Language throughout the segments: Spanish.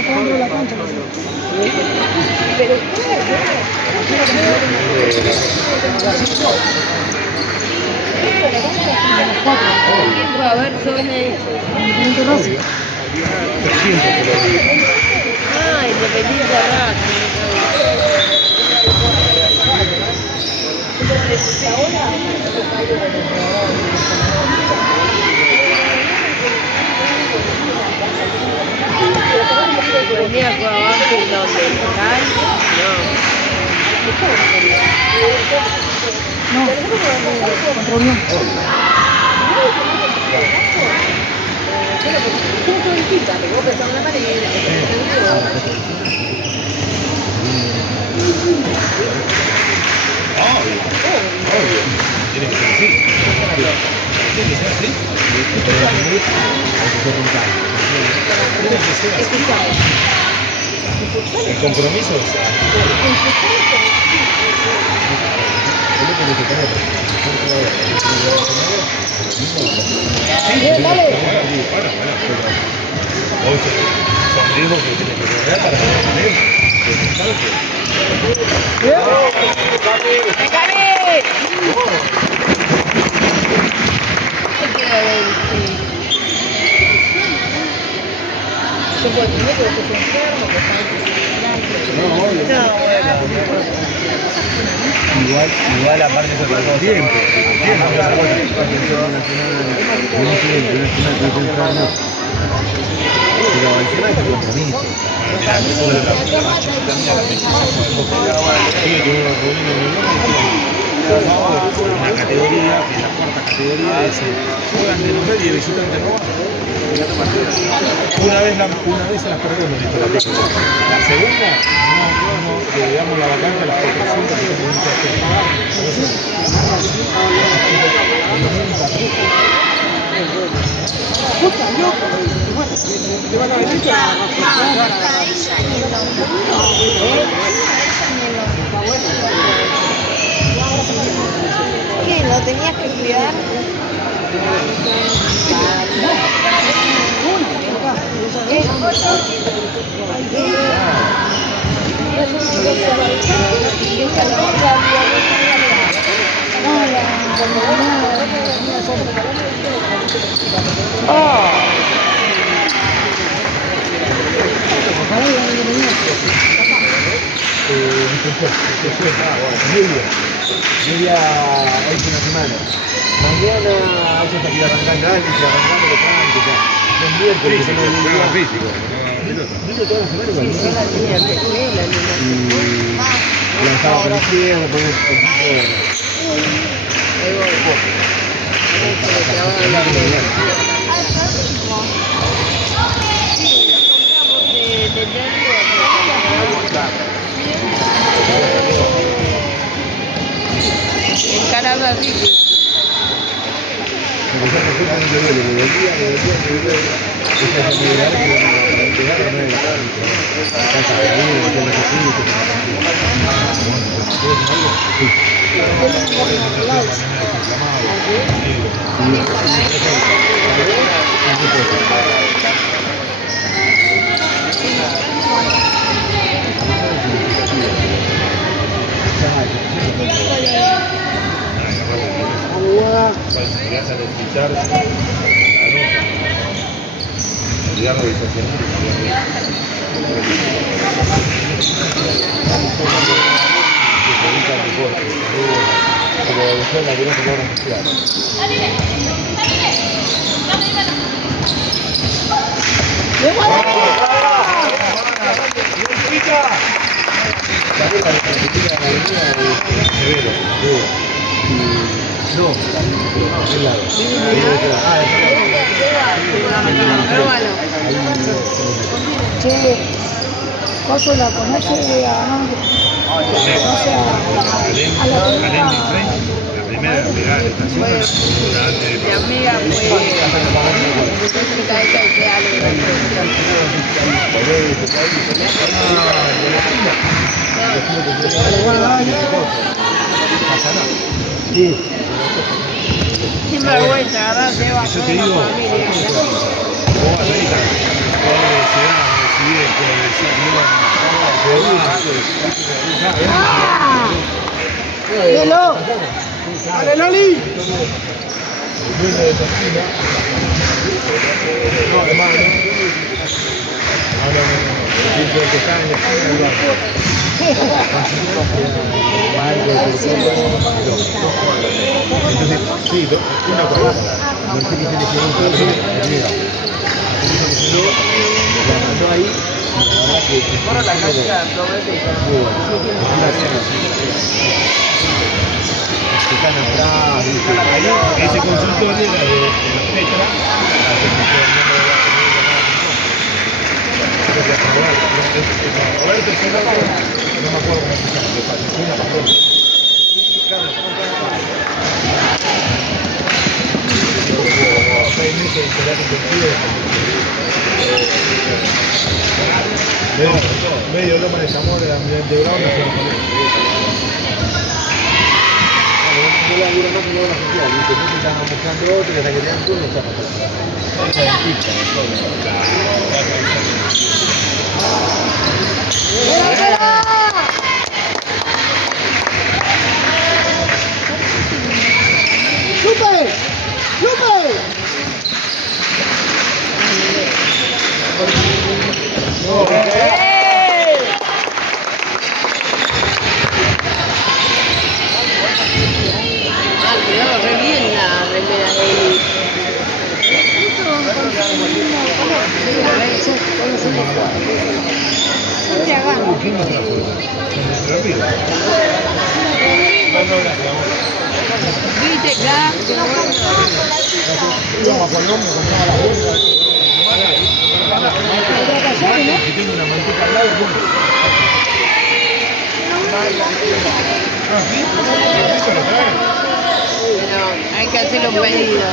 Acabando la cancha. ¿Quién fue a ver Sone? Ah, Independiente Racing. Venía con Banfield donde local. No, contra Unión. Obvio. Tiene que ser así. Tiene que ser así. El compromiso es son riesgos que tienen que lograr para mantener. Igual aparte se pasó tiempo. Pero el tema es el compromiso. Una categoría, que es la cuarta categoría, juegan de local y de visitante no van. Una vez se las perdemos en la segunda, no, le damos la vacante a las 400 que tienen que pagar. Puta loco, te van a venir ¿Qué? ¿Lo tenías que cuidar? Lluvia hoy una semana. Mañana hay que salir arrancando antes y arrancando los trámites ya. Los miércoles que no hay físico. Vino toda la semana igual. Sí, la línea de la línea. Y lanzaba por la izquierda, por el equipo. Encaraba a Ricky. Che, ¿Coso la conoce a La primera pegada de estación. Mi amiga sin vergüenza, ¿verdad? Lleva a toda la familia. pasadita. ¡Velo! ¡Dale, Loli! No, hermano. Dice que está en la esquina del barco. Entonces, sí, una cuadra. No sé qué se le quedó un solo, mira. La mandó ahí. Ahora la cancha dobletica. Están atrás, ese consultorio era de la Petra, Roberto Solano, no me acuerdo cómo se llama, de Patricina Pastor. Hubo 6 meses de terapia intensiva medio Loma de Zamora, de Brown, no yo la dura más que luego la social, y que tú estaban buscando otro, que la querían tú, no estaba pasando. Esa dentista, ¡Chupe! ¡Chupe! Quedó re bien la remera de él. Viste, claro. Si tengo una manteca al lado, Pero hay que hacer un pedido.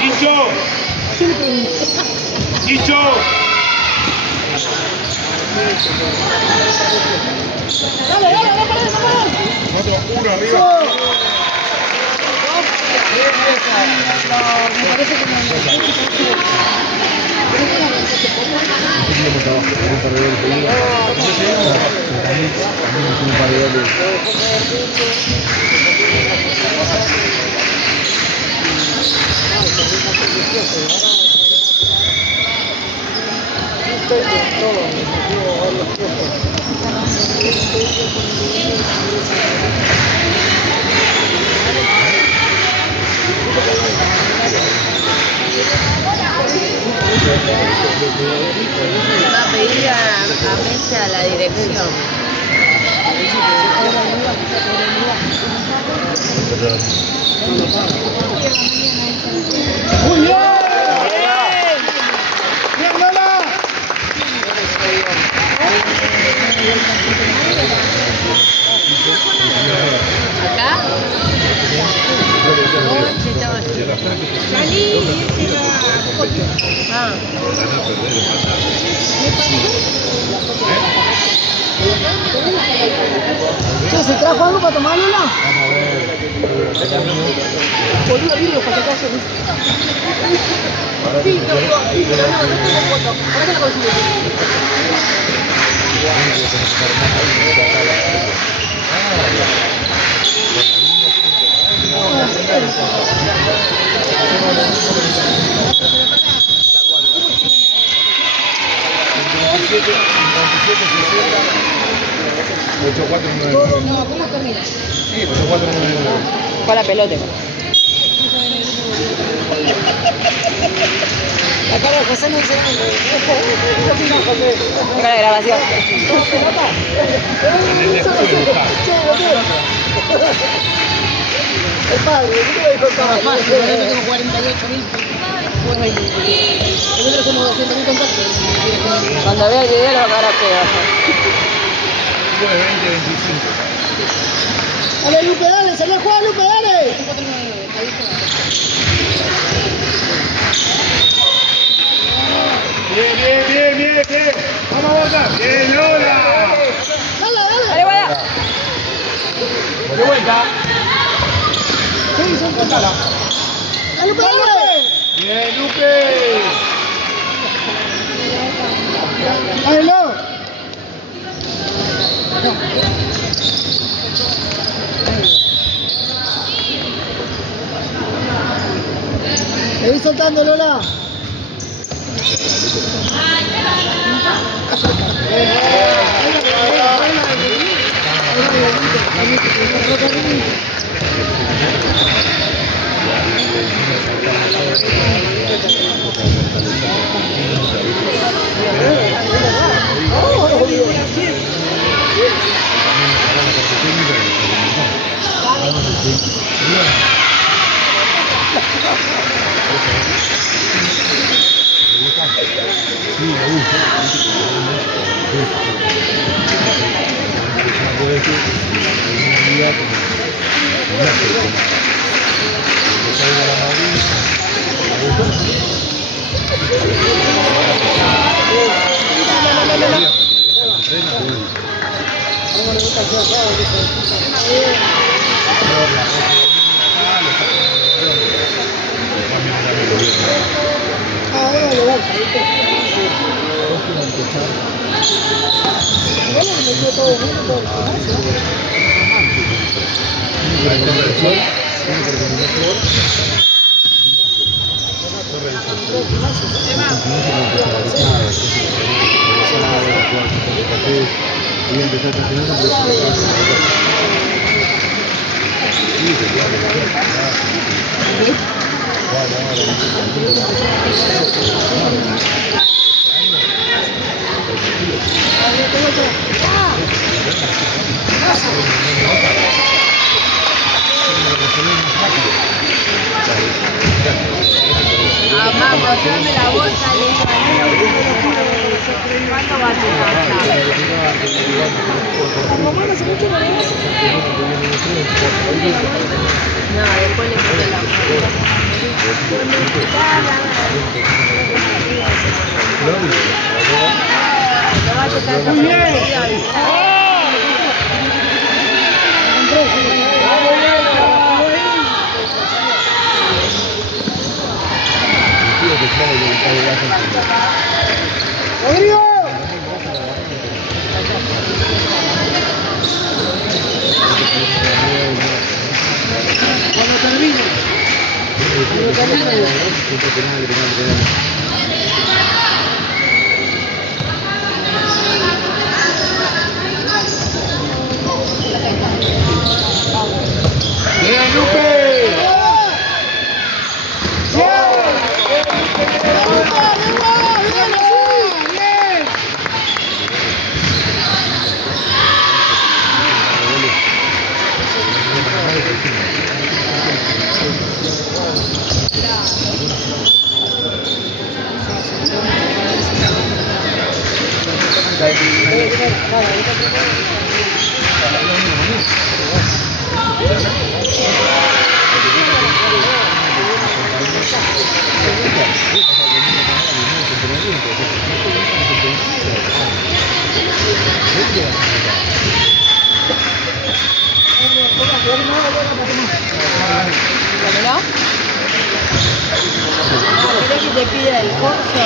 ¡Chicho! ¡Chicho! Nosotros uno arriba. Me parece que Va a pedir a Mecha la dirección. ¡muy bien! ¡Bien, Lola! Chicho. Che, ¿se trajo algo para tomar, Lola? Vamos a ver. Boludo, vidrio para sacarse. Sí, no, pero no tengo foto. ¿Para qué la consigues? ¿Cómo termina? Sí, 8499. Con la pelota. La cara de José no se ve. Acá la grabación. El padre, ¿qué te dijo el padre? Fácil, yo tengo 48.000. Nosotros somos 200.000 contactos. Cuando vea el video lo va a cagar a pedo. Fue 2025. Dale, Lupe, dale, salí a jugar, Lupe, dale. Bien, bien, bien, bien, bien. Vamos a votar. Bien, Lola. Dale, dale. Dale, vaya. De vuelta. Sí, son Dale, Lupe, dale. Bien, Lupe. Dale, no. Seguí soltando, Lola. Mamá, mostrame la bolsa, le digo, ¿cuánto va a tu No, después le puse la Muy bien. ¡Rodrigo! Cuando termine. Bien, Lupe. ¿No? Ah, ¿querés que te pida el coso?